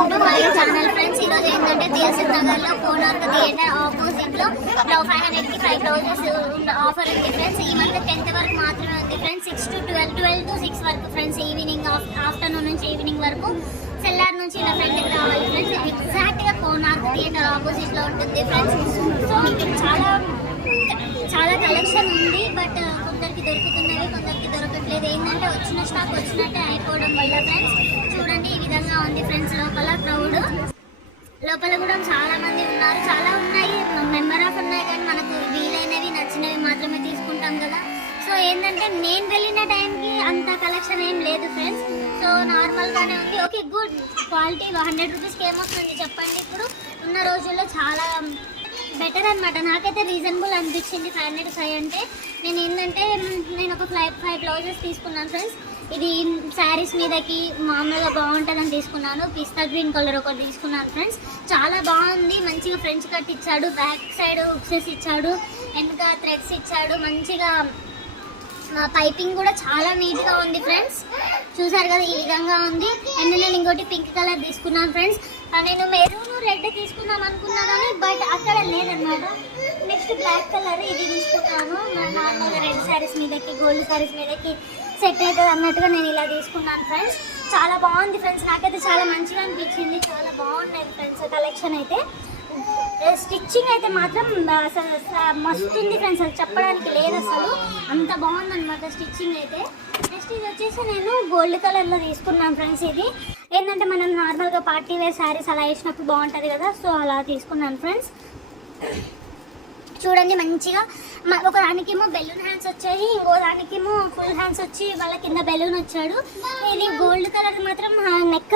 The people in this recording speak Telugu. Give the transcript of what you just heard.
Welcome to my channel friends. ఈరోజు ఏంటంటే దిల్సుఖ్ నగర్ లో కోనార్క్ థియేటర్ ఆపోజిట్ లో 500 కి 5 రోజెస్ ఆఫర్ ఉంది ఫ్రెండ్స్. ఈ మంత్ 10th వరకు మాత్రమే ఉంది ఫ్రెండ్స్. 6 to 12 to 6 వరకు ఫ్రెండ్స్. ఈవినింగ్ ఆఫ్టర్నూన్ నుంచి ఈవినింగ్ వరకు సెల్లార్ నుంచి ఇలా ఫ్రెండ్కి రావాలి ఫ్రెండ్స్. ఎగ్జాక్ట్ గా కోనార్క్ థియేటర్ ఆపోజిట్ లో ఉంటుంది ఫ్రెండ్స్. సో ఇక్కడ చాలా కలెక్షన్ ఉంది, బట్ కొందరికి దొరుకుతున్నవి కొందరికి దొరకట్లేదు. ఏంటంటే వచ్చిన స్టాక్ వచ్చినట్టే అయిపోవడం వల్ల ఫ్రెండ్స్. చూడండి ఈ విధంగా ఉంది ఫ్రెండ్స్. లోపల కూడా చాలా మంది ఉన్నారు, చాలా ఉన్నాయి, మెంబర్ ఆఫ్ ఉన్నాయి, కానీ మనకు వీలైనవి నచ్చినవి మాత్రమే తీసుకుంటాం కదా. సో ఏంటంటే నేను వెళ్ళిన టైంకి అంత కలెక్షన్ ఏం లేదు ఫ్రెండ్స్. సో నార్మల్గానే ఉంది. Okay, good quality. 100 రూపీస్కి ఏమొస్తుంది చెప్పండి. ఇప్పుడు ఉన్న రోజుల్లో చాలా బెటర్ అనమాట. నాకైతే రీజనబుల్ అనిపించింది 505 అంటే. నేను ఒక 5 బ్లౌజెస్ తీసుకున్నాను ఫ్రెండ్స్. ఇది శారీస్ మీదకి మామూలుగా బాగుంటుందని తీసుకున్నాను. పిస్తా గ్రీన్ కలర్ ఒకటి తీసుకున్నాను ఫ్రెండ్స్. చాలా బాగుంది. మంచిగా ఫ్రంట్ కట్ ఇచ్చాడు, బ్యాక్ సైడ్ హుక్సెస్ ఇచ్చాడు, వెనక థ్రెడ్స్ ఇచ్చాడు. మంచిగా పైపింగ్ కూడా చాలా నీట్గా ఉంది ఫ్రెండ్స్. చూసారు కదా ఈ విధంగా ఉంది. అండ్ నేను ఇంకోటి పింక్ కలర్ తీసుకున్నాను ఫ్రెండ్స్. నేను మెరూన్ రెడ్ తీసుకుందాం అనుకున్నాను కానీ బట్ అక్కడ లేదన్నమాట. నెక్స్ట్ బ్లాక్ కలర్ ఇది తీసుకున్నాను. నార్మల్గా రెడ్ శారీస్ మీదకి గోల్డ్ శారీస్ మీదకి సెట్ అవుతుంది అన్నట్టుగా నేను ఇలా తీసుకున్నాను ఫ్రెండ్స్. చాలా బాగుంది ఫ్రెండ్స్. నాకైతే చాలా మంచిగా అనిపించింది. చాలా బాగున్నాయి ఫ్రెండ్స్ కలెక్షన్ అయితే. స్టిచ్చింగ్ అయితే మాత్రం అసలు మస్తు ఉంది ఫ్రెండ్స్. అది చెప్పడానికి లేదు, అసలు అంత బాగుందన్నమాట స్టిచ్చింగ్ అయితే. నెక్స్ట్ ఇది వచ్చేసి నేను గోల్డ్ కలర్లో తీసుకున్నాను ఫ్రెండ్స్. ఇది ఏంటంటే మనం నార్మల్గా పార్టీ వేర్ శారీస్ అలా వేసినప్పుడు బాగుంటుంది కదా, సో అలా తీసుకున్నాను ఫ్రెండ్స్. చూడండి మంచిగా ఒక దానికేమో బెలూన్ హ్యాండ్స్ వచ్చాయి, ఇంకో దానికేమో ఫుల్ హ్యాండ్స్ వచ్చి వాళ్ళ కింద బెలూన్ వచ్చాడు. ఇది గోల్డ్ కలర్ మాత్రం నెక్